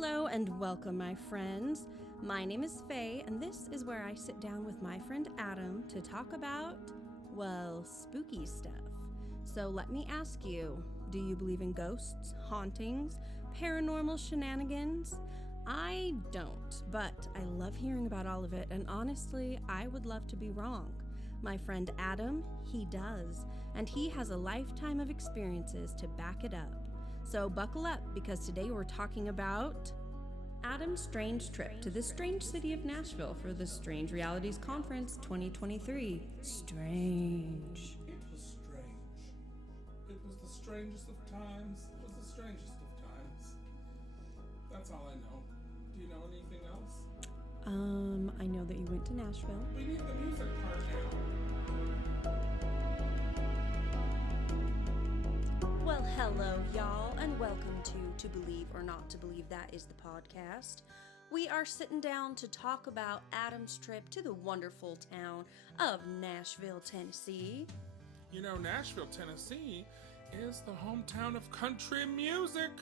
Hello and welcome, my friends. My name is Faye, and this is where I sit down with my friend Adam to talk about, well, spooky stuff. So let me ask you, do you believe in ghosts, hauntings, paranormal shenanigans? I don't, but I love hearing about all of it, and honestly, I would love to be wrong. My friend Adam, he does, and he has a lifetime of experiences to back it up. So buckle up, because today we're talking about Adam's strange trip to the strange city of Nashville for the Strange Realities Conference 2023. Strange. It was strange. It was the strangest of times. It was the strangest of times. That's all I know. Do you know anything else? I know that you went to Nashville. We need the music part now. Well, hello, y'all, and welcome to Believe or Not to Believe. That is the podcast. We are sitting down to talk about Adam's trip to the wonderful town of Nashville, Tennessee. You know, Nashville, Tennessee is the hometown of country music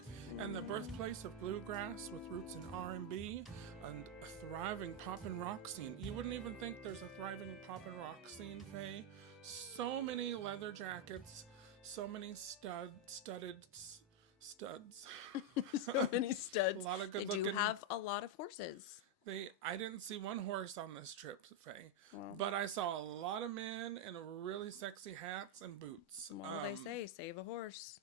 and the birthplace of bluegrass with roots in R&B and a thriving pop and rock scene. You wouldn't even think there's a thriving pop and rock scene, Faye. So many leather jackets, so many studded studs. So many studs. A lot of good They looking. do have a lot of horses. I didn't see one horse on this trip, Faye, Well. but I saw a lot of men in really sexy hats and boots. What do they say? Save a horse.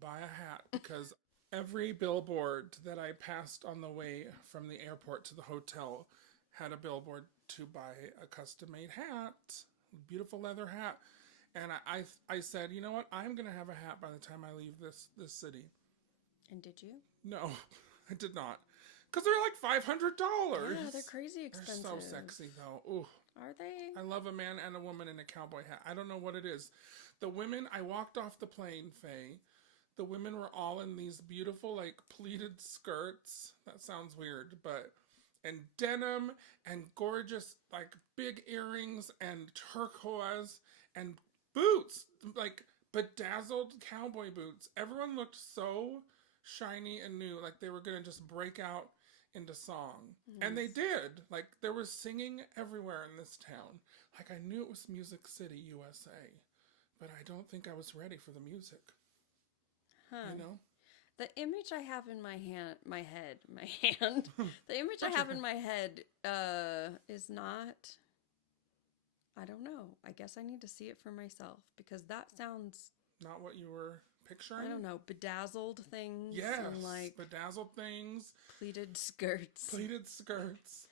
Buy a hat, because every billboard that I passed on the way from the airport to the hotel had a billboard to buy a custom-made hat, beautiful leather hat. And I said, you know what? I'm going to have a hat by the time I leave this city. And did you? No, I did not. Because they're like $500. Yeah, they're crazy expensive. They're so sexy, though. Ooh. Are they? I love a man and a woman in a cowboy hat. I don't know what it is. The women, I walked off the plane, Faye. The women were all in these beautiful, like, pleated skirts. That sounds weird, but... And denim, and gorgeous, like, big earrings, and turquoise, and boots. Like, bedazzled cowboy boots. Everyone looked so shiny and new, like they were going to just break out into song. Yes. And they did. Like, there was singing everywhere in this town. Like, I knew it was Music City, USA. But I don't think I was ready for the music. Huh. You know? The image I have in my hand, the image I have in my head is not, I don't know. I guess I need to see it for myself, because that sounds... Not what you were picturing? I don't know, bedazzled things. Yes, and like bedazzled things. Pleated skirts. Pleated skirts.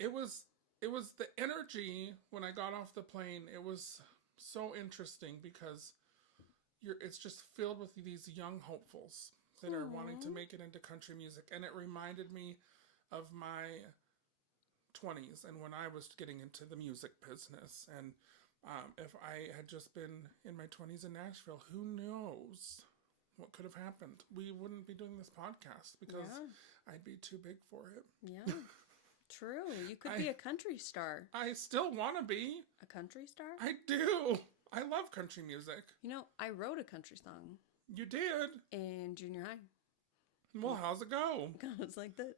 It was the energy when I got off the plane. It was so interesting because it's just filled with these young hopefuls that are wanting to make it into country music. And it reminded me of my 20s and when I was getting into the music business. And if I had just been in my 20s in Nashville, who knows what could have happened? We wouldn't be doing this podcast because I'd be too big for it. Yeah, true. You could be a country star. I still want to be. A country star? I do. I love country music. You know, I wrote a country song. You did? In junior high. Well, how's it go? It goes like this.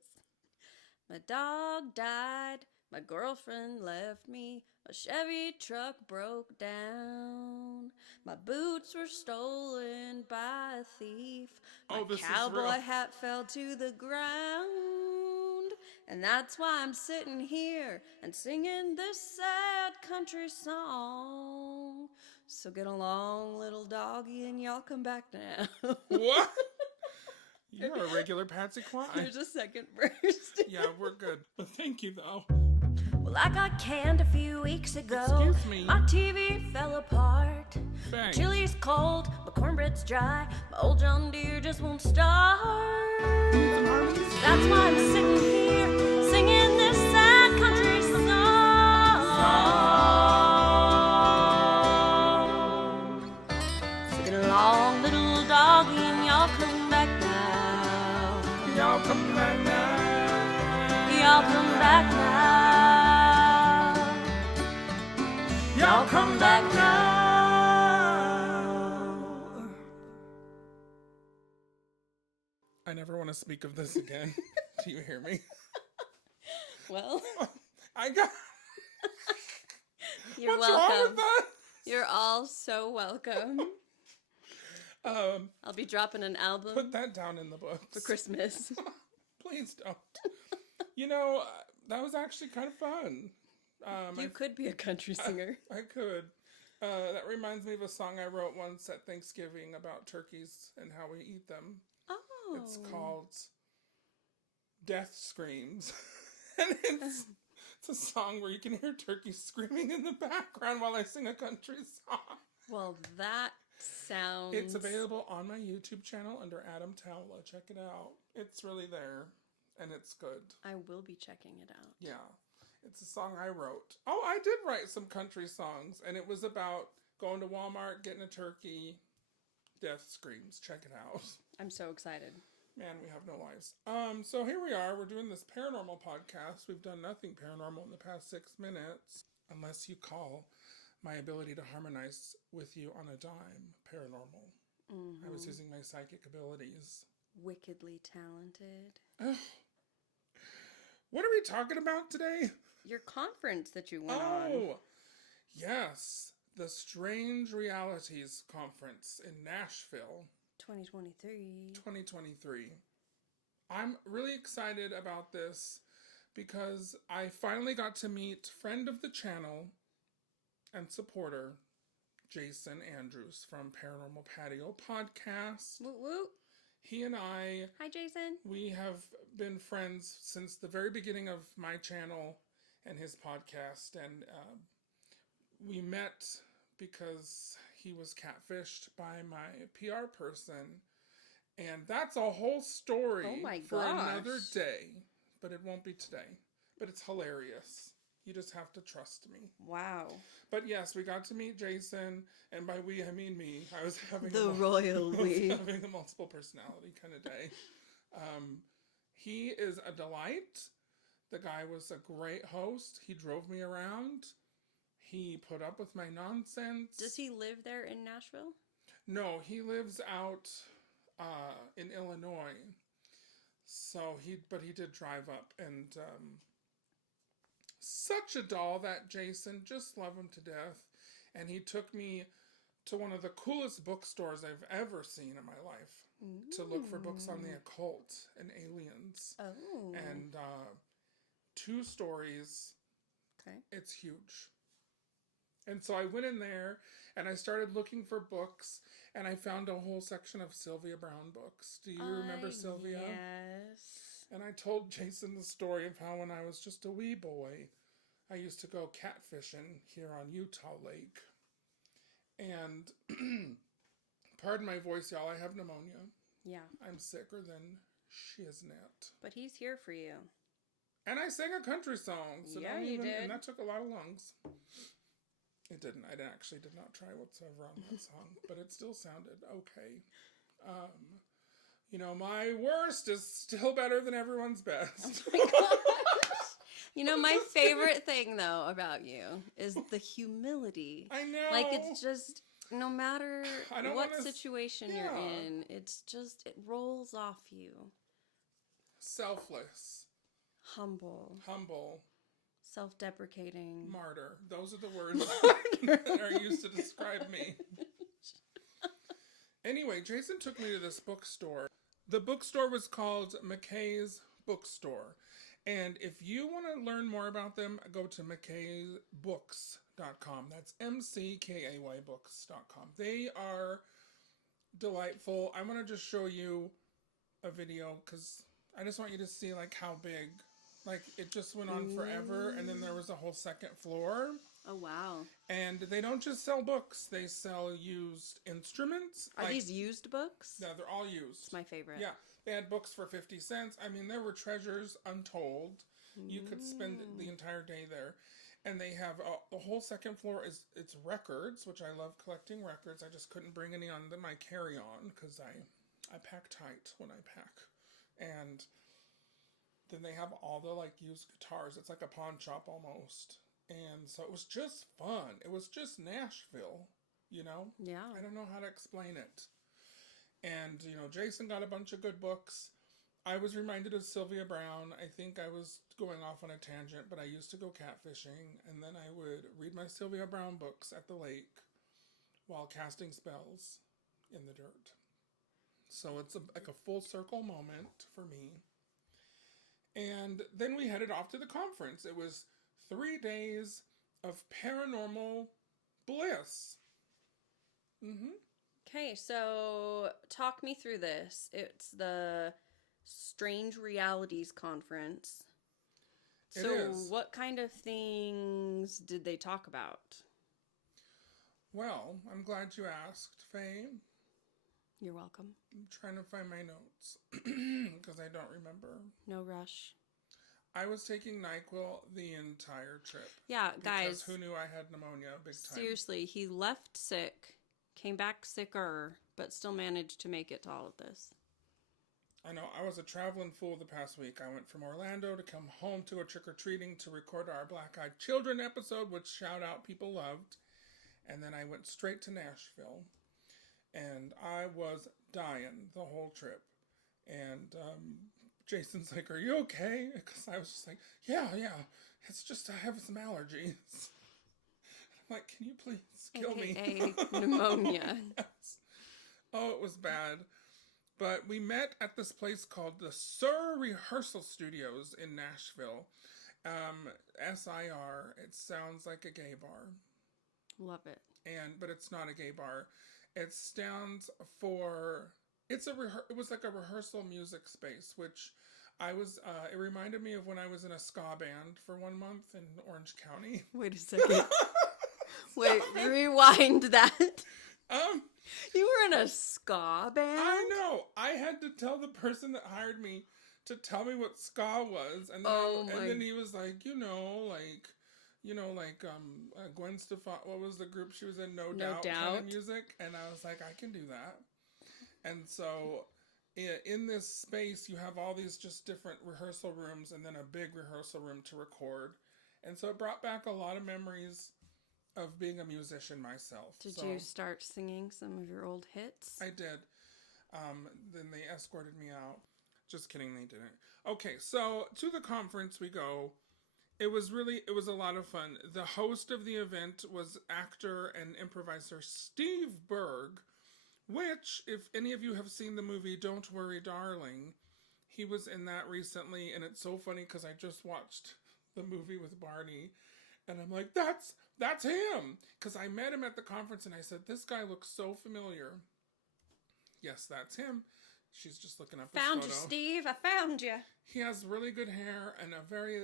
My dog died. My girlfriend left me. My Chevy truck broke down. My boots were stolen by a thief. My cowboy hat fell to the ground. And that's why I'm sitting here and singing this sad country song. So get along, little doggy, and y'all come back now. What? You're a regular Patsy Cline. There's a second verse. Yeah, we're good. But thank you, though. Well, I got canned a few weeks ago. Excuse me. My TV fell apart. Bang. Chili's cold, my cornbread's dry. My old John Deere just won't start. That's why I'm sitting here singing this sad country song. So get along, little doggy, and y'all come back now. Y'all come back now. Y'all come back now. Y'all come back now. I never want to speak of this again. Do you hear me? Well, I got. you're What's wrong welcome. with that? You're all so welcome. I'll be dropping an album Put that down in the books. for Christmas. Please don't. You know, that was actually kind of fun. You could be a country singer. I could. That reminds me of a song I wrote once at Thanksgiving about turkeys and how we eat them. Oh. It's called Death Screams. And it's a song where you can hear turkeys screaming in the background while I sing a country song. Well, that sounds... It's available on my YouTube channel under Adam Towla. Check it out. It's really there, and it's good. I will be checking it out. Yeah. It's a song I wrote. Oh, I did write some country songs, and it was about going to Walmart, getting a turkey, death screams. Check it out. I'm so excited. Man, we have no lives. So here we are. We're doing this paranormal podcast. We've done nothing paranormal in the past 6 minutes, unless you call my ability to harmonize with you on a dime paranormal. Mm-hmm. I was using my psychic abilities. Wickedly talented. What are we talking about today? Your conference that you went on. Oh, yes. The Strange Realities Conference in Nashville. 2023. 2023. I'm really excited about this because I finally got to meet friend of the channel and supporter, Jason Andrews from Paranormal Patio Podcast. Woo woo. He and I... Hi, Jason. We have been friends since the very beginning of my channel and his podcast, and we met because he was catfished by my PR person, and that's a whole story for another day, but it won't be today. But it's hilarious. You just have to trust me. Wow. But yes, we got to meet Jason, and by we, I mean me. I was having royal we. having a multiple personality kind of day. He is a delight. The guy was a great host. He drove me around. He put up with my nonsense. Does he live there in Nashville? No, he lives out in Illinois. So he did drive up, and such a doll, that Jason. Just love him to death. And he took me to one of the coolest bookstores I've ever seen in my life. Ooh. To look for books on the occult and aliens. Oh. And 2 stories. Okay. It's huge. And so I went in there and I started looking for books, and I found a whole section of Sylvia Browne books. Do you remember Sylvia? Yes. And I told Jason the story of how when I was just a wee boy, I used to go catfishing here on Utah Lake. And pardon my voice, y'all, I have pneumonia. Yeah. I'm sicker than shiznit. But he's here for you. And I sang a country song. So yeah, you did. And that took a lot of lungs. It didn't. I actually did not try whatsoever on that song, but it still sounded okay. You know, my worst is still better than everyone's best. Oh my gosh. You know, my favorite thing, though, about you is the humility. I know. Like, it's just, no matter what situation yeah. you're in, it's just, it rolls off you. Selfless. Humble. Self-deprecating. Martyr. Those are the words that are used to describe me. Anyway, Jason took me to this bookstore. The bookstore was called McKay's Bookstore. And if you want to learn more about them, go to mckaybooks.com. That's MCKAY books.com. They are delightful. I want to just show you a video because I just want you to see like how big. Like, it just went on forever, and then there was a whole second floor. Oh, wow. And they don't just sell books, they sell used instruments. Are these used books? Yeah, they're all used. It's my favorite. Yeah, they had books for 50 cents. I mean, there were treasures untold. You could spend the entire day there. And they have, the whole second floor it's records, which I love collecting records. I just couldn't bring any on my carry-on, because I pack tight when I pack. And then they have all the, like, used guitars. It's like a pawn shop almost. And so it was just fun. It was just Nashville, you know? Yeah. I don't know how to explain it. And, you know, Jason got a bunch of good books. I was reminded of Sylvia Brown. I think I was going off on a tangent, but I used to go catfishing, and then I would read my Sylvia Brown books at the lake while casting spells in the dirt. So it's like a full circle moment for me. And then we headed off to the conference. It was 3 days of paranormal bliss. Okay, so talk me through this. It's the Strange Realities Conference. It So is. what kind of things did they talk about? Well, I'm glad you asked, Faye. You're welcome. I'm trying to find my notes because I don't remember. No rush. I was taking NyQuil the entire trip. Yeah, Because guys. who knew I had pneumonia big time? Seriously, he left sick, came back sicker, but still managed to make it to all of this. I know. I was a traveling fool the past week. I went from Orlando to come home to go trick-or-treating to record our Black Eyed Children episode, which shout out people loved. And then I went straight to Nashville. And I was dying the whole trip. And Jason's like, "Are you okay?" Because I was just like, yeah. It's just I have some allergies. I'm like, "Can you please kill me?" AKA pneumonia. Yes. Oh, it was bad. But we met at this place called the Sir Rehearsal Studios in Nashville. SIR. It sounds like a gay bar. Love it. But it's not a gay bar. It stands for it was like a rehearsal music space, which I was it reminded me of when I was in a ska band for 1 month in Orange County. Wait a second. Wait, rewind that. You were in a ska band? I know. I had to tell the person that hired me to tell me what ska was, and then he was like, Gwen Stefani. What was the group she was in? No Doubt kind of music, and I was like, I can do that. And so, in this space, you have all these just different rehearsal rooms, and then a big rehearsal room to record, and so it brought back a lot of memories of being a musician myself. Did you start singing some of your old hits? I did. Then they escorted me out. Just kidding, they didn't. Okay, so to the conference we go. It was a lot of fun. The host of the event was actor and improviser Steve Berg, which, if any of you have seen the movie Don't Worry, Darling, he was in that recently, and it's so funny because I just watched the movie with Barney, and I'm like, that's him! Because I met him at the conference, and I said, this guy looks so familiar. Yes, that's him. She's just looking up his photo. Found you, Steve. I found you. He has really good hair and a very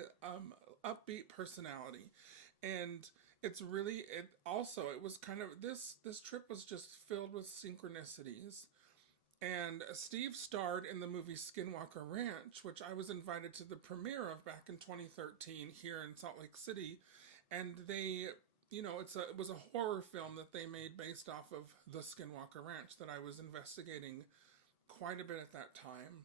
upbeat personality. And it was kind of, this trip was just filled with synchronicities. And Steve starred in the movie Skinwalker Ranch, which I was invited to the premiere of back in 2013 here in Salt Lake City. And they, it was a horror film that they made based off of the Skinwalker Ranch that I was investigating quite a bit at that time.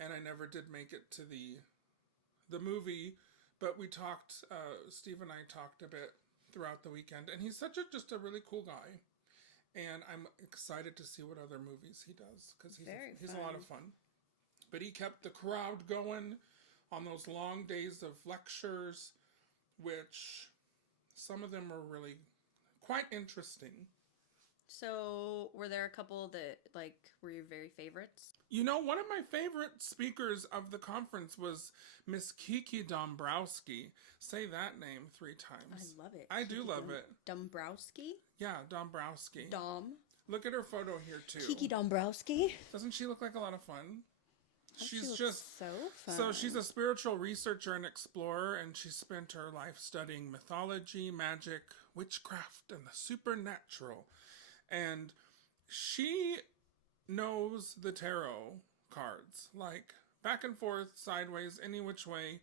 And I never did make it to the movie, but we talked, Steve and I talked a bit throughout the weekend, and he's just a really cool guy. And I'm excited to see what other movies he does, because he's a lot of fun. But he kept the crowd going on those long days of lectures, which some of them were really quite interesting. So, were there a couple that, were your very favorites? One of my favorite speakers of the conference was Miss Kiki Dombrowski. Say that name 3 times. I love it. I do love it. Dombrowski? Yeah, Dombrowski. Dom. Look at her photo here, too. Kiki Dombrowski? Doesn't she look like a lot of fun? She's just so fun. So she's a spiritual researcher and explorer, and she spent her life studying mythology, magic, witchcraft, and the supernatural. And she knows the tarot cards, back and forth, sideways, any which way.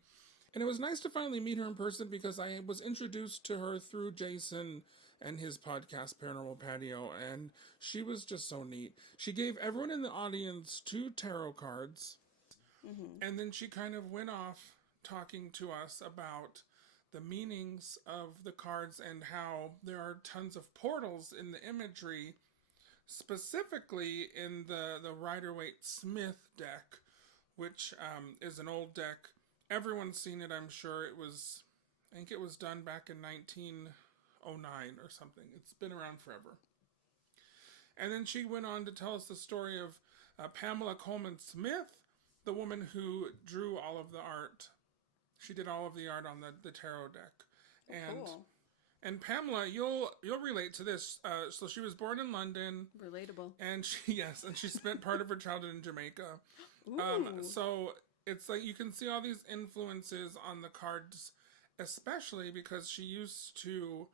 And it was nice to finally meet her in person because I was introduced to her through Jason and his podcast, Paranormal Patio, and she was just so neat. She gave everyone in the audience 2 tarot cards, and then she kind of went off talking to us about the meanings of the cards and how there are tons of portals in the imagery, specifically in the Rider-Waite-Smith deck, which is an old deck. Everyone's seen it, I'm sure. I think it was done back in 1909 or something. It's been around forever. And then she went on to tell us the story of Pamela Coleman Smith, the woman who drew all of the art. She did all of the art on the tarot deck. And Cool. and Pamela, you'll relate to this. So she was born in London. Relatable. And she spent part of her childhood in Jamaica. Ooh. So it's like you can see all these influences on the cards, especially because she used to,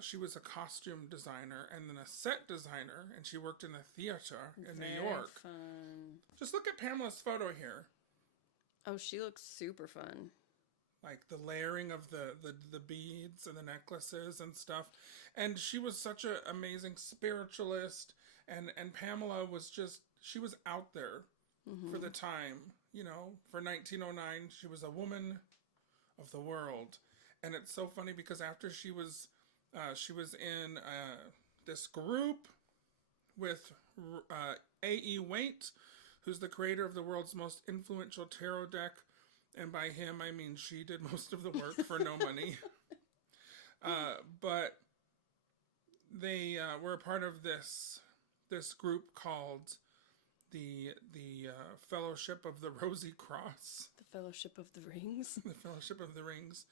she was a costume designer and then a set designer, and she worked in a theater in New York. Fun. Just look at Pamela's photo here. Oh, she looks super fun. Like the layering of the beads and the necklaces and stuff. And she was such an amazing spiritualist. And Pamela was she was out there for the time, for 1909. She was a woman of the world. And it's so funny because after she was in this group with A.E. Waite, who's the creator of the world's most influential tarot deck. And by him, I mean she did most of the work for no money. But they were a part of this group called the Fellowship of the Rosy Cross. The Fellowship of the Rings. The Fellowship of the Rings.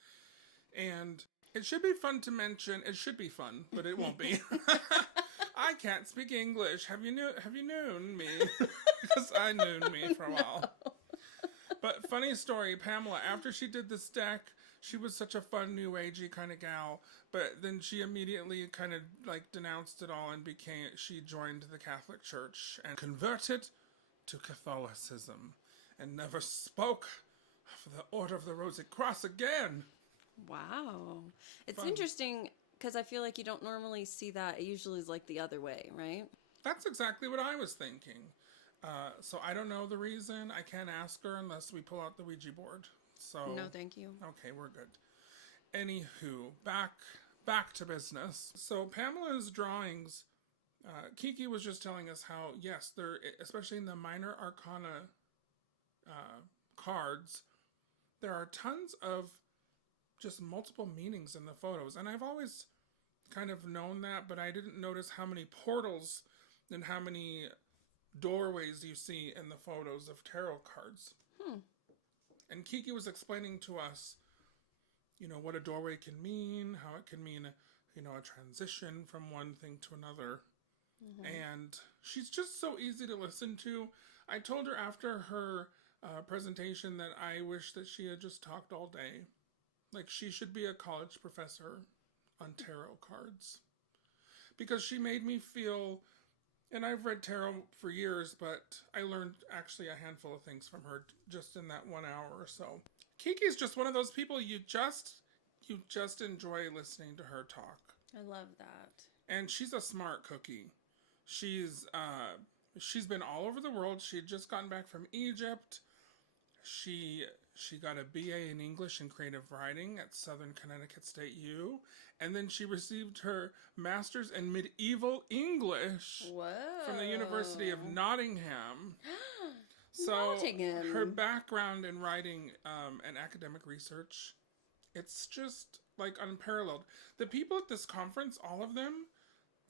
And it should be fun to mention. It should be fun, but it won't be. I can't speak English. Have you known me? Because I knew me for a while. But funny story, Pamela, after she did this deck, she was such a fun, new agey kind of gal. But then she immediately kind of like denounced it all and she joined the Catholic Church and converted to Catholicism and never spoke of the Order of the Rosy Cross again. Wow. It's Fun. Interesting because I feel like you don't normally see that. It usually is like the other way, right? That's exactly what I was thinking. So I don't know the reason. I can't ask her unless we pull out the Ouija board. So No, thank you. Okay, we're good. Anywho, back to business. So Pamela's drawings, Kiki was just telling us how, yes, there, especially in the minor arcana cards, there are tons of just multiple meanings in the photos. And I've always kind of known that, but I didn't notice how many portals and how many doorways you see in the photos of tarot cards. And Kiki was explaining to us, what a doorway can mean, how it can mean, a transition from one thing to another. And she's just so easy to listen to. I told her after her presentation that I wish that she had just talked all day. Like, she should be a college professor on tarot cards. Because she made me feel... And I've read tarot for years, but I learned actually a handful of things from her just in that 1 hour or so. Kiki's just one of those people you just enjoy listening to her talk. I love that. And she's a smart cookie. She's been all over the world. She had just gotten back from Egypt. She got a BA in English and Creative Writing at Southern Connecticut State U. And then she received her Master's in Medieval English from the University of Nottingham. So her background in writing and academic research, it's just like unparalleled. The people at this conference, all of them,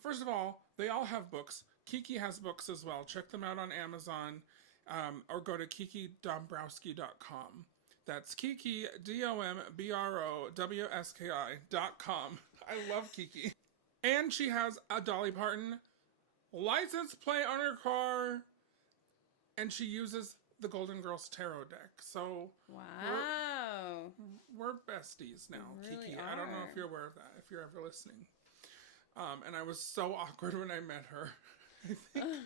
first of all, they all have books. Kiki has books as well. Check them out on Amazon. Or go to kikidombrowski.com. That's Kiki, DOMBROWSKI.com. I love Kiki. And she has a Dolly Parton license plate on her car. And she uses the Golden Girls Tarot deck. So wow. We're besties now, Really Kiki. are. I don't know if you're aware of that, if you're ever listening. And I was so awkward when I met her. I think...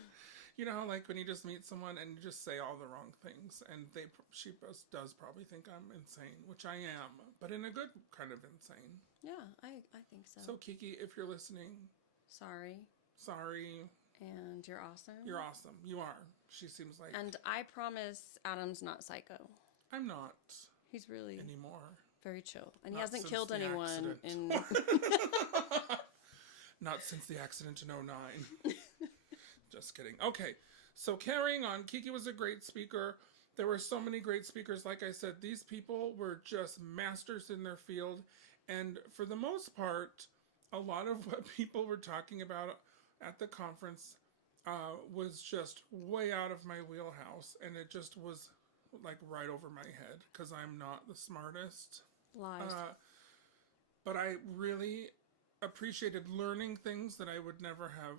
like when you just meet someone and you just say all the wrong things, and she does probably think I'm insane, which I am, but in a good kind of insane. Yeah, I think so. So Kiki, if you're listening, sorry. And you're awesome. You're awesome. You are. She seems like. And I promise Adam's not psycho. I'm not. He's really anymore. Very chill, and Not he hasn't since killed the anyone in. Not since the accident in 2009. Just kidding. Okay, so carrying on, Kiki was a great speaker. There were so many great speakers. Like I said, these people were just masters in their field. And for the most part, a lot of what people were talking about at the conference was just way out of my wheelhouse. And it just was like right over my head because I'm not the smartest. Lies. But I really appreciated learning things that I would never have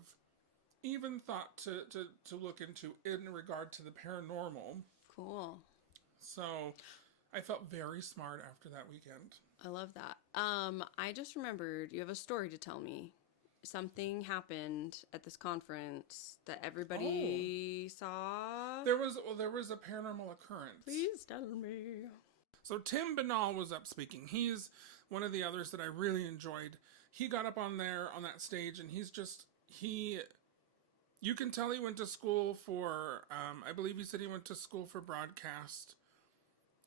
even thought to look into in regard to the paranormal. Cool. So I felt very smart after that weekend. I love that. I just remembered you have a story to tell me. Something happened at this conference that everybody saw. There was a paranormal occurrence. Please tell me. So Tim Binnall was up speaking. He's one of the others that I really enjoyed. He got up on that stage, and you can tell he went to school for, I believe he said he went to school for broadcast.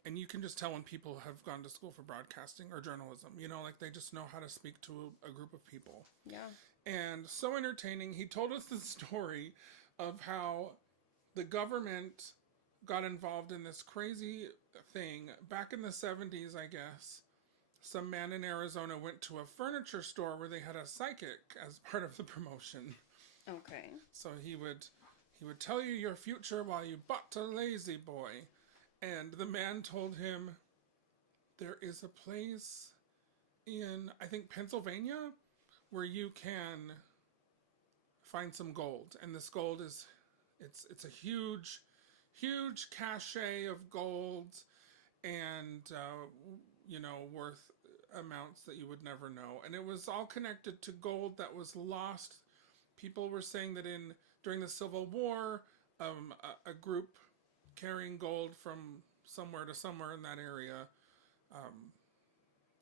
And you can just tell when people have gone to school for broadcasting or journalism. You know, like they just know how to speak to a group of people. Yeah. And so entertaining. He told us the story of how the government got involved in this crazy thing. Back in the 70s, I guess, some man in Arizona went to a furniture store where they had a psychic as part of the promotion. Okay. So he would tell you your future while you bought a lazy boy. And the man told him, there is a place in, I think, Pennsylvania, where you can find some gold. And this gold is, it's a huge, huge cachet of gold and, worth amounts that you would never know. And it was all connected to gold that was lost. People were saying that during the Civil War, a group carrying gold from somewhere to somewhere in that area,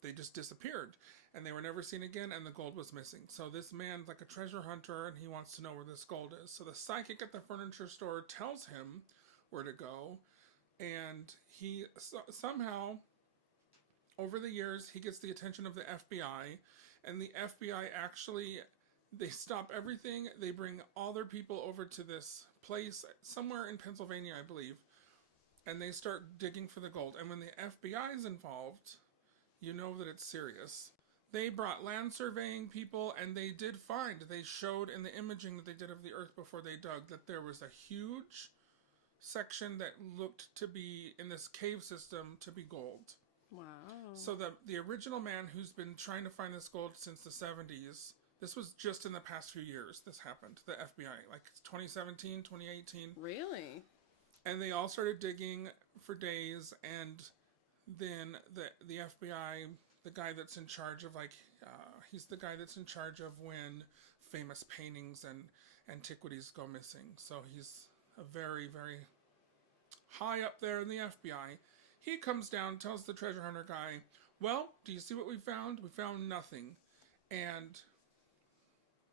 they just disappeared and they were never seen again, and the gold was missing. So this man's like a treasure hunter and he wants to know where this gold is. So the psychic at the furniture store tells him where to go, and he somehow, over the years, he gets the attention of the FBI, and the FBI actually, they stop everything. They bring all their people over to this place somewhere in Pennsylvania, I believe, and they start digging for the gold. And when the FBI is involved, you know that it's serious. They brought land surveying people, and they showed in the imaging that they did of the earth before they dug that there was a huge section that looked to be, in this cave system, to be gold. Wow. So the original man who's been trying to find this gold since the 70s, this was just in the past few years this happened, the FBI, like 2017, 2018. Really? And they all started digging for days, and then the FBI, the guy that's in charge of, he's the guy that's in charge of when famous paintings and antiquities go missing. So he's a very, very high up there in the FBI. He comes down, tells the treasure hunter guy, well, do you see what we found? We found nothing. And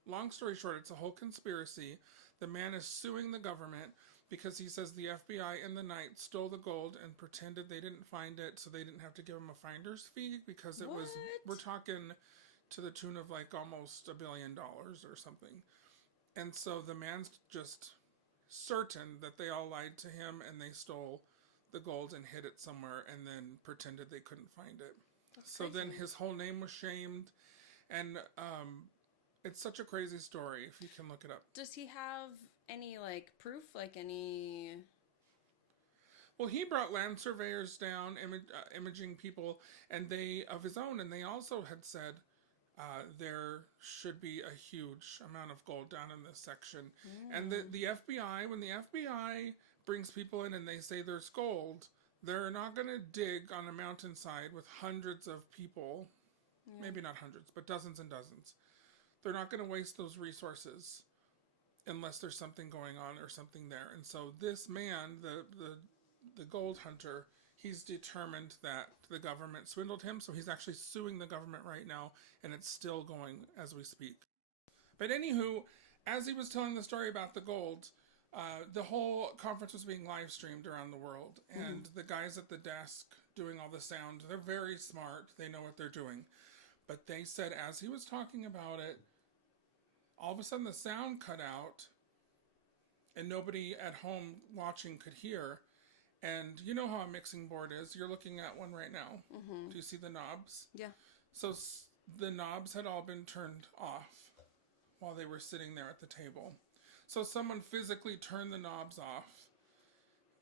long story short, it's a whole conspiracy. The man is suing the government because he says the FBI in the night stole the gold and pretended they didn't find it, so they didn't have to give him a finder's fee, because it was, we're talking to the tune of like almost $1 billion or something. And so the man's just certain that they all lied to him and they stole the gold and hid it somewhere and then pretended they couldn't find it. So then his whole name was shamed, and it's such a crazy story if you can look it up. Does he have any proof, any? Well, he brought land surveyors down, imaging people, and they of his own, and they also had said there should be a huge amount of gold down in this section. And the FBI, when the FBI brings people in and they say there's gold, they're not going to dig on a mountainside with hundreds of people, maybe not hundreds, but dozens and dozens. They're not going to waste those resources unless there's something going on or something there. And so this man, the gold hunter, he's determined that the government swindled him, so he's actually suing the government right now, and it's still going as we speak. But anywho, as he was telling the story about the gold, the whole conference was being live streamed around the world, and the guys at the desk doing all the sound, they're very smart, they know what they're doing. But they said as he was talking about it, all of a sudden the sound cut out, and nobody at home watching could hear. And you know how a mixing board is. You're looking at one right now. Mm-hmm. Do you see the knobs? Yeah. So the knobs had all been turned off while they were sitting there at the table. So someone physically turned the knobs off,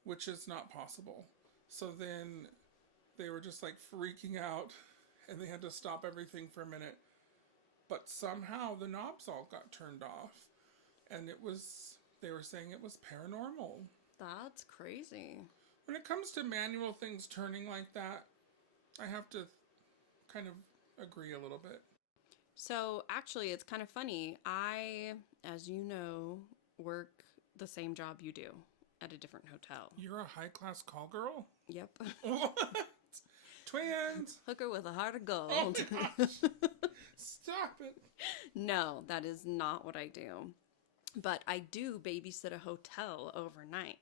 which is not possible. So then they were just like freaking out and they had to stop everything for a minute. But somehow the knobs all got turned off and they were saying it was paranormal. That's crazy. When it comes to manual things turning like that, I have to kind of agree a little bit. So actually, it's kind of funny. I, as you know, work the same job you do at a different hotel. You're a high-class call girl? Yep. What? Twins? Hooker with a heart of gold. Oh my gosh. Stop it. No, that is not what I do. But I do babysit a hotel overnight.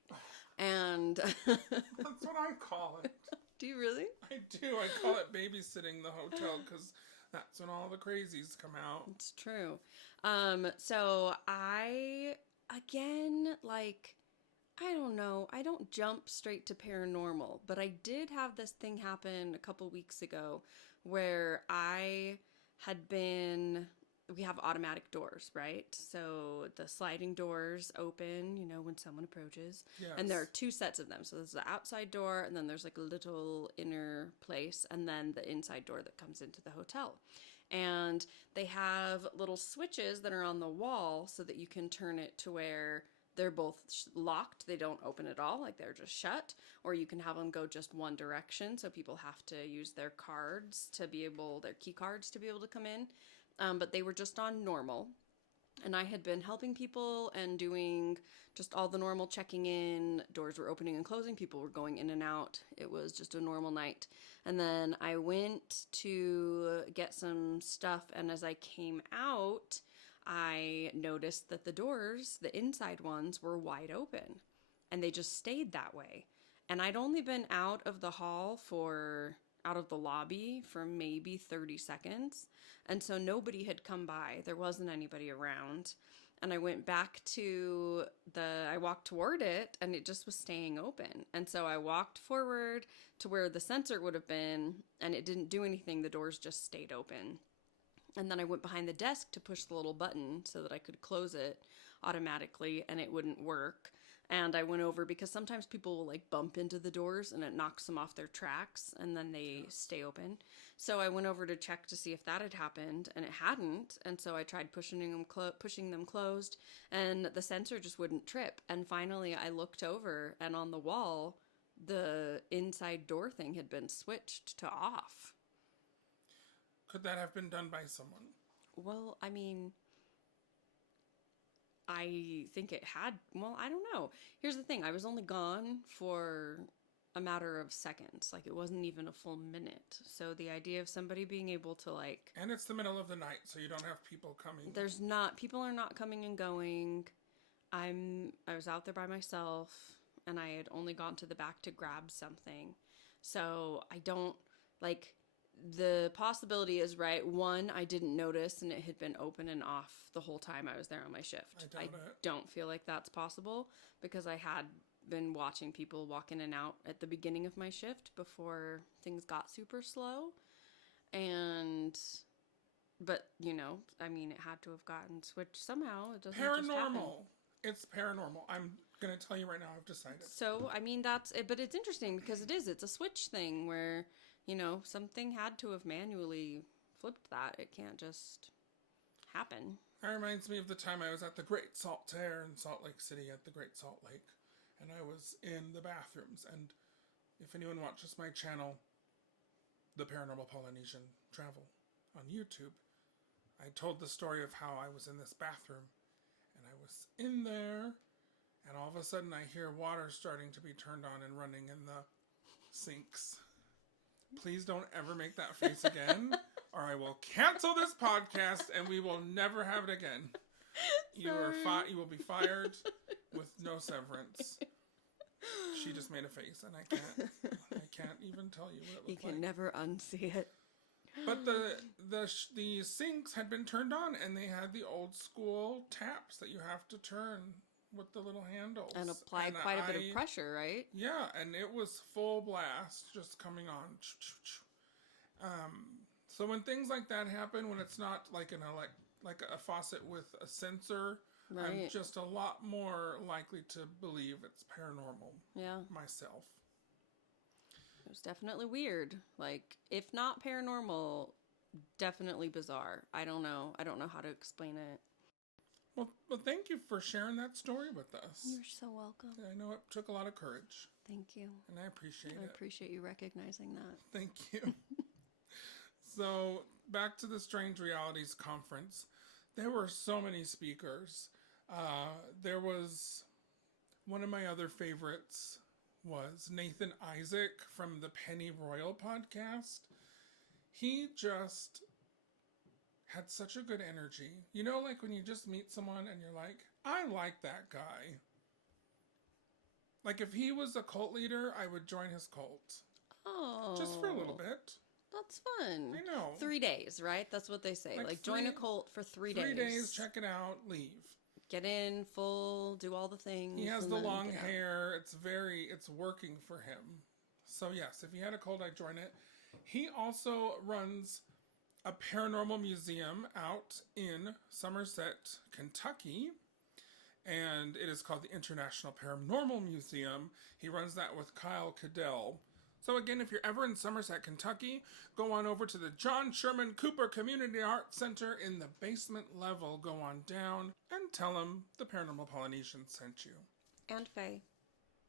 And That's what I call it. do you really? I do. I call it babysitting the hotel because that's when all the crazies come out. It's true. So I, again, like, I don't know. I don't jump straight to paranormal, but I did have this thing happen a couple weeks ago where we have automatic doors, right? So the sliding doors open, when someone approaches. Yes. And there are two sets of them. So there's the outside door, and then there's like a little inner place, and then the inside door that comes into the hotel. And they have little switches that are on the wall so that you can turn it to where they're both locked. They don't open at all, like they're just shut. Or you can have them go just one direction, so people have to use their key cards to be able to come in. But they were just on normal. And I had been helping people and doing just all the normal checking in. Doors were opening and closing. People were going in and out. It was just a normal night. And then I went to get some stuff. And as I came out, I noticed that the doors, the inside ones, were wide open. And they just stayed that way. And I'd only been out of the lobby for maybe 30 seconds. And so nobody had come by. There wasn't anybody around. And I went back I walked toward it and it just was staying open. And so I walked forward to where the sensor would have been and it didn't do anything. The doors just stayed open. And then I went behind the desk to push the little button so that I could close it automatically and it wouldn't work. And I went over because sometimes people will like bump into the doors and it knocks them off their tracks and then they stay open. So I went over to check to see if that had happened and it hadn't. And so I tried pushing them closed and the sensor just wouldn't trip. And finally I looked over and on the wall, the inside door thing had been switched to off. Could that have been done by someone? Well, I mean, I think it had. Well, I don't know. Here's the thing. I was only gone for a matter of seconds. Like, it wasn't even a full minute. So the idea of somebody being able to, like... And it's the middle of the night, so you don't have people coming. People are not coming and going. I was out there by myself, and I had only gone to the back to grab something. So I don't, like... The possibility is, right, one, I didn't notice and it had been open and off the whole time I was there on my shift. I don't feel like that's possible because I had been watching people walk in and out at the beginning of my shift before things got super slow. But, I mean, it had to have gotten switched somehow. It doesn't just happen. It's paranormal. I'm going to tell you right now, I've decided. So, I mean, but it's interesting because it's a switch thing where... something had to have manually flipped that. It can't just happen. That reminds me of the time I was at the Great Salt Tear in Salt Lake City at the Great Salt Lake. And I was in the bathrooms. And if anyone watches my channel, The Paranormal Polynesian Travel on YouTube, I told the story of how I was in this bathroom. And I was in there. And all of a sudden I hear water starting to be turned on and running in the sinks. Please don't ever make that face again, or I will cancel this podcast and we will never have it again. You will be fired with no severance. She just made a face, and I can't even tell you what it looked like. You can never unsee it. But the sinks had been turned on, and they had the old school taps that you have to turn with the little handles. And apply quite a bit of pressure, right? Yeah, and it was full blast just coming on. So when things like that happen, when it's not like like a faucet with a sensor, right. I'm just a lot more likely to believe it's paranormal. Yeah. Myself. It was definitely weird. Like, if not paranormal, definitely bizarre. I don't know how to explain it. Well, thank you for sharing that story with us. You're so welcome. I know it took a lot of courage. Thank you. And I appreciate it. I appreciate you recognizing that. Thank you. So, back to the Strange Realities Conference. There were so many speakers. There was one of my other favorites was Nathan Isaac from the Penny Royal podcast. He just had such a good energy. You know, like when you just meet someone and you're like, I like that guy. Like if he was a cult leader, I would join his cult. Oh. Just for a little bit. That's fun. I know. 3 days, right? That's what they say. Like join a cult for 3 days. 3 days, check it out, leave. Get in full, do all the things. He has the long hair. It's working for him. So yes, if he had a cult, I'd join it. He also runs a paranormal museum out in Somerset, Kentucky. And it is called the International Paranormal Museum. He runs that with Kyle Cadell. So again, if you're ever in Somerset, Kentucky, go on over to the John Sherman Cooper Community Arts Center in the basement level. Go on down and tell them the Paranormal Polynesian sent you. And Faye.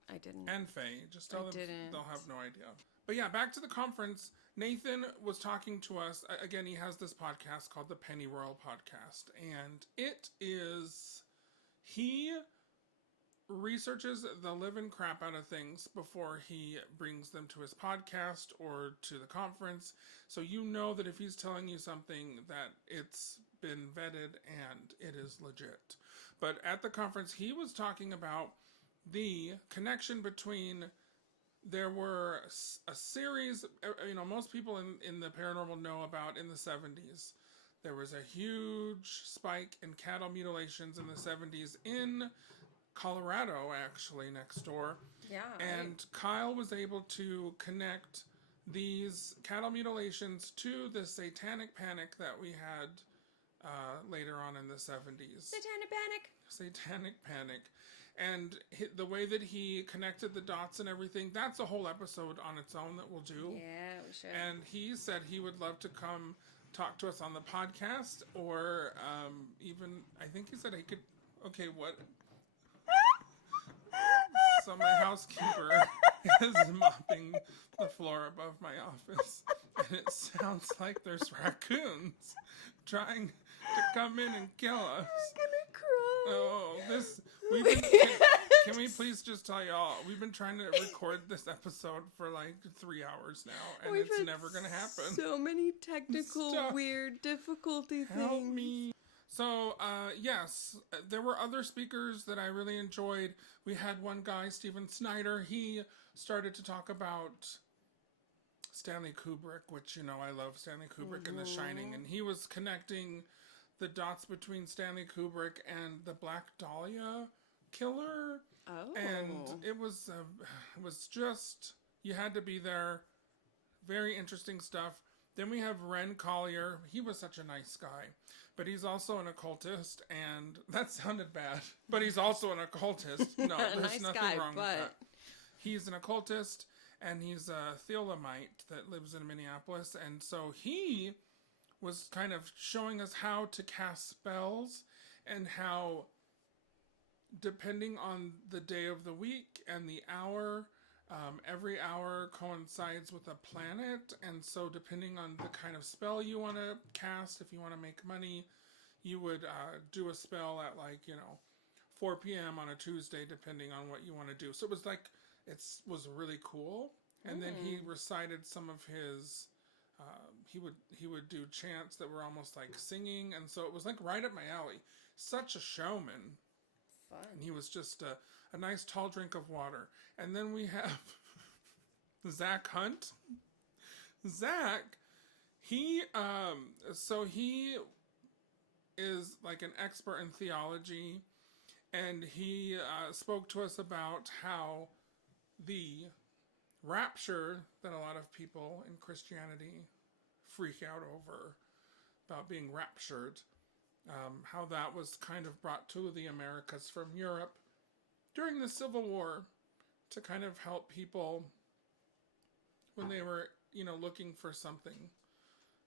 I didn't. And Faye. Just tell them they'll have no idea. But yeah, back to the conference. Nathan was talking to us. Again, he has this podcast called the Penny Royal Podcast. And it is... He researches the living crap out of things before he brings them to his podcast or to the conference. So you know that if he's telling you something that it's been vetted and it is legit. But at the conference, he was talking about the connection between... There were a series, you know, most people in the paranormal know about in the 70s. There was a huge spike in cattle mutilations in the 70s in Colorado, actually, next door. Yeah. And Kyle was able to connect these cattle mutilations to the satanic panic that we had later on in the 70s. Satanic panic. And the way that he connected the dots and everything, that's a whole episode on its own that we'll do. Yeah, we should. And he said he would love to come talk to us on the podcast, or even, I think he said he could, okay, what? So my housekeeper is mopping the floor above my office, and it sounds like there's raccoons trying to come in and kill us. I'm gonna cry. Oh, can we please just tell y'all, we've been trying to record this episode for like 3 hours now, and it's never gonna happen. So many technical, weird difficulty things. Help me. So, yes, there were other speakers that I really enjoyed. We had one guy, Steven Snyder. He started to talk about Stanley Kubrick, which, you know, I love Stanley Kubrick and The Shining. And he was connecting the dots between Stanley Kubrick and the Black Dahlia killer. Oh. And it was just, you had to be there. Very interesting stuff. Then we have Ren Collier. He was such a nice guy. But he's also an occultist, and that sounded bad. But he's also an occultist. No, there's nothing wrong with that. He's an occultist, and he's a Theolamite that lives in Minneapolis. And so he was kind of showing us how to cast spells and how, depending on the day of the week and the hour, every hour coincides with a planet, and so depending on the kind of spell you want to cast, if you want to make money, you would do a spell at 4 p.m. on a Tuesday, depending on what you want to do. So it was was really cool. And then he recited some of his, he would do chants that were almost like singing, and so it was like right up my alley. Such a showman. Fun. And he was just a nice tall drink of water. And then we have Zach Hunt. Zach, he is like an expert in theology, And he spoke to us about how the rapture that a lot of people in Christianity freak out over, about being raptured, how that was kind of brought to the Americas from Europe during the Civil War to kind of help people when they were, looking for something.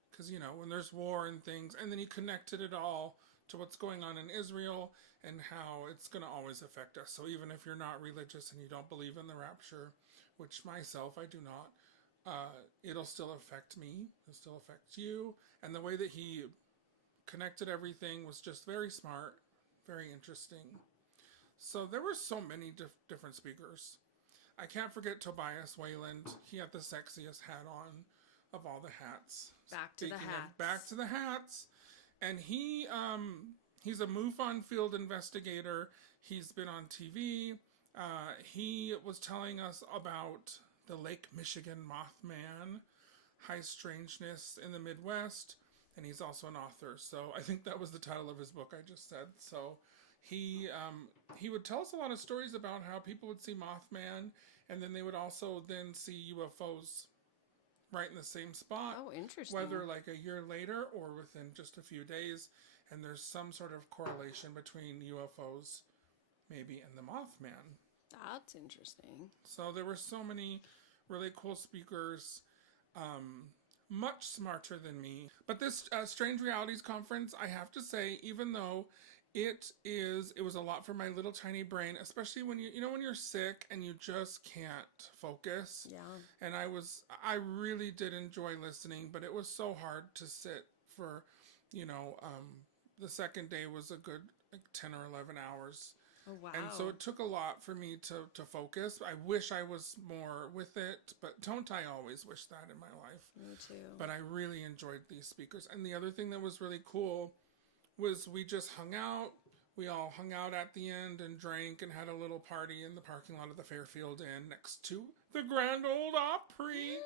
Because, when there's war and things, and then he connected it all to what's going on in Israel and how it's going to always affect us. So even if you're not religious and you don't believe in the rapture, which myself, I do not, it'll still affect me. It'll still affect you. And the way that he connected everything was just very smart, very interesting. So there were so many different speakers. I can't forget Tobias Wayland. He had the sexiest hat on of all the hats. Back to the hats. Back to the hats. And he's a MUFON field investigator. He's been on TV. He was telling us about the Lake Michigan Mothman, high strangeness in the Midwest, and he's also an author. So I think that was the title of his book I just said. So he would tell us a lot of stories about how people would see Mothman, and then they would also then see UFOs right in the same spot. Oh, interesting. Whether like a year later or within just a few days, and there's some sort of correlation between UFOs maybe and the Mothman. That's interesting. So there were so many really cool speakers, much smarter than me. But this Strange Realities conference, I have to say, even though it was a lot for my little tiny brain, especially when when you're sick and you just can't focus. Yeah. And I really did enjoy listening, but it was so hard to sit for, the second day was a good 10 or 11 hours. Oh, wow. And so it took a lot for me to focus. I wish I was more with it, but don't I always wish that in my life? Me too. But I really enjoyed these speakers. And the other thing that was really cool was we just hung out. We all hung out at the end and drank and had a little party in the parking lot of the Fairfield Inn next to the Grand Ole Opry.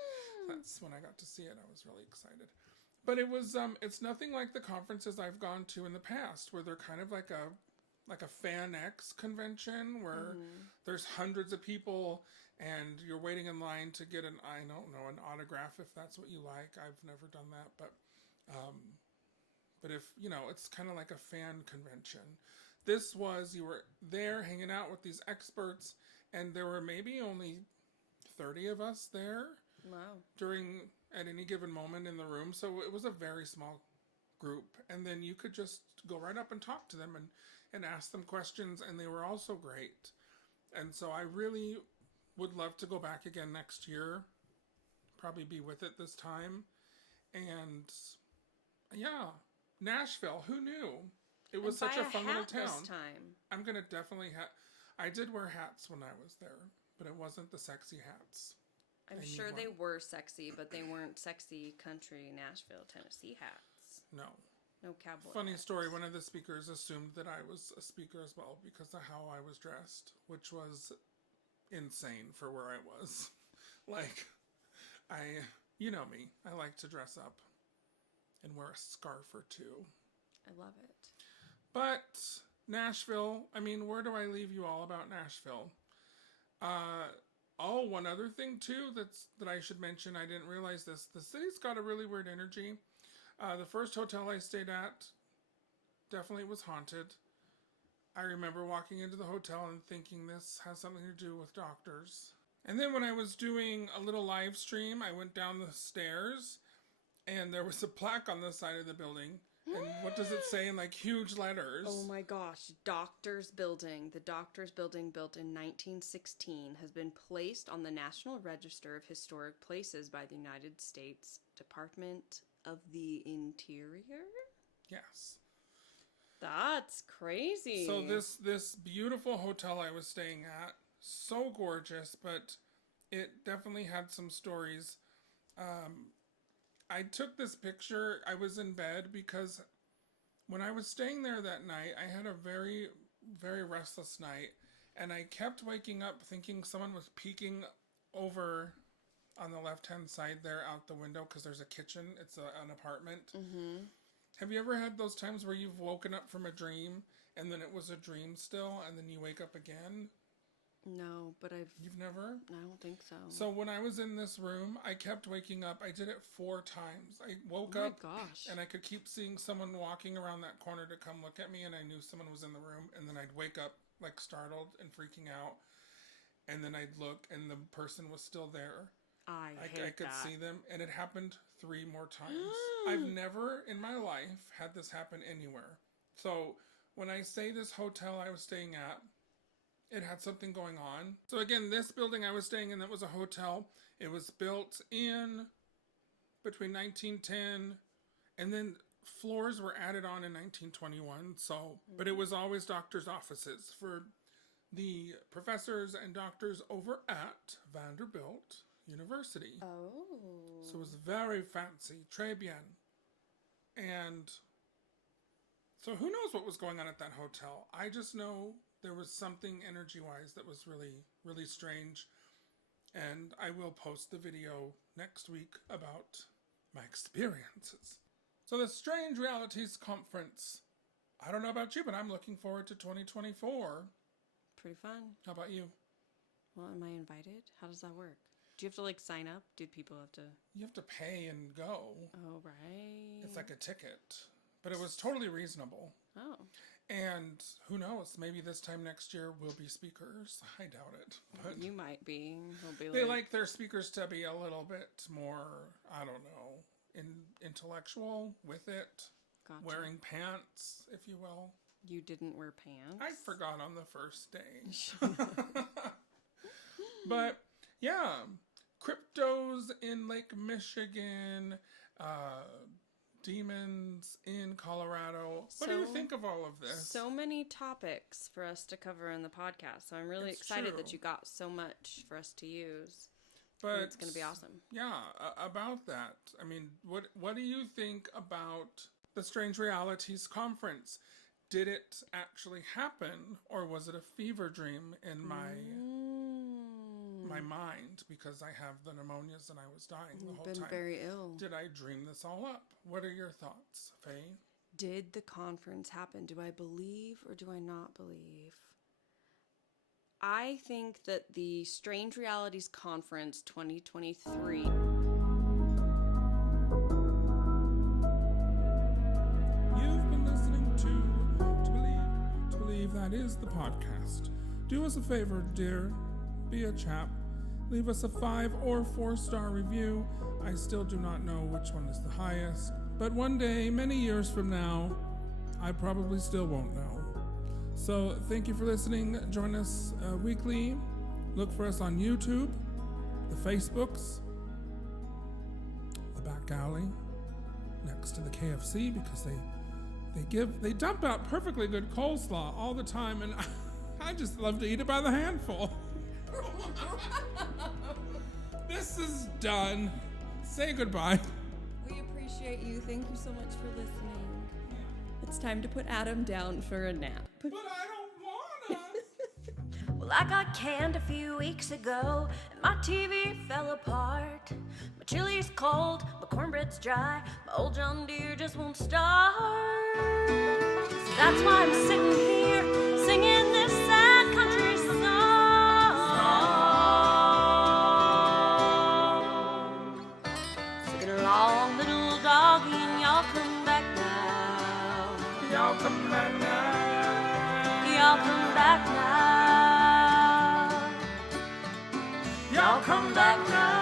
That's when I got to see it. I was really excited. But it was it's nothing like the conferences I've gone to in the past, where they're kind of like a Fan X convention where there's hundreds of people and you're waiting in line to get an autograph if that's what you like. I've never done that, but if, it's kind of like a fan convention. This was, you were there hanging out with these experts, and there were maybe only 30 of us there. Wow. At any given moment in the room. So it was a very small group. And then you could just go right up and talk to them and ask them questions, and they were also great. And so I really would love to go back again next year. Probably be with it this time. And yeah. Nashville, who knew? It was such a fun little town. This time. I'm gonna definitely I did wear hats when I was there, but it wasn't the sexy hats. I'm sure they were sexy, but they weren't sexy country Nashville, Tennessee hats. No. No cowboy Funny hats. story, one of the speakers assumed that I was a speaker as well because of how I was dressed, which was insane for where I was. Like, you know me, I like to dress up and wear a scarf or two. I love it. But Nashville, where do I leave you all about Nashville? One other thing too that I should mention, I didn't realize this. The city's got a really weird energy. The first hotel I stayed at definitely was haunted. I remember walking into the hotel and thinking this has something to do with doctors. And then when I was doing a little live stream, I went down the stairs and there was a plaque on the side of the building. And what does it say in huge letters? Oh my gosh. Doctors Building. The Doctors Building, built in 1916, has been placed on the National Register of Historic Places by the United States Department of the Interior? Yes. That's crazy. So this beautiful hotel I was staying at, so gorgeous, but it definitely had some stories. I took this picture. I was in bed because when I was staying there that night, I had a very, very restless night. And I kept waking up thinking someone was peeking over on the left-hand side there out the window because there's a kitchen. It's an apartment. Mm-hmm. Have you ever had those times where you've woken up from a dream and then it was a dream still, and then you wake up again? No, but You've never? I don't think so. So when I was in this room, I kept waking up. I did it 4 times. I woke up, gosh. and I could keep seeing someone walking around that corner to come look at me, and I knew someone was in the room, and then I'd wake up like startled and freaking out, and then I'd look, and the person was still there. I could see them, and it happened 3 more times. I've never in my life had this happen anywhere. So when I say this hotel I was staying at, it had something going on. So again, this building I was staying in, that was a hotel. It was built in between 1910, and then floors were added on in 1921. So, but it was always doctors' offices for the professors and doctors over at Vanderbilt University. Oh. So it was very fancy, très bien. And so who knows what was going on at that hotel? I just know there was something energy-wise that was really, really strange. And I will post the video next week about my experiences. So the Strange Realities Conference. I don't know about you, but I'm looking forward to 2024. Pretty fun. How about you? Well, am I invited? How does that work? Do you have to like sign up? Do people have to? You have to pay and go. Oh, right. It's like a ticket. But it was totally reasonable. Oh. And who knows? Maybe this time next year we'll be speakers. I doubt it. But You might be. He'll be they like their speakers to be a little bit more, I don't know, intellectual with it. Gotcha. Wearing pants, if you will. You didn't wear pants? I forgot on the first day. But yeah, cryptos in Lake Michigan, demons in Colorado. What do you think of all of this? So many topics for us to cover in the podcast. So I'm really excited that you got so much for us to use. But it's going to be awesome. Yeah, about that. I mean, what do you think about the Strange Realities Conference? Did it actually happen, or was it a fever dream in my mind, because I have the pneumonias and I was dying the whole time? You've been very ill. Did I dream this all up? What are your thoughts, Faye? Did the conference happen? Do I believe or do I not believe? I think that the Strange Realities Conference 2023... That is the podcast. Do us a favor, dear. Be a chap. Leave us a 5 or 4-star review. I still do not know which one is the highest, but one day, many years from now, I probably still won't know. So thank you for listening. Join us weekly. Look for us on YouTube, the Facebooks, the back alley, next to the KFC, because they dump out perfectly good coleslaw all the time, and I just love to eat it by the handful. This is done. Say goodbye. We appreciate you. Thank you so much for listening. It's time to put Adam down for a nap. But I don't wanna. Well, I got canned a few weeks ago, and my TV fell apart. My chili's cold, my cornbread's dry, my old John Deere just won't start. So that's why I'm sitting here singing this sad country song. Sing it along, little doggy, and y'all come back now. Y'all come back now. Y'all come back now. Y'all come back now.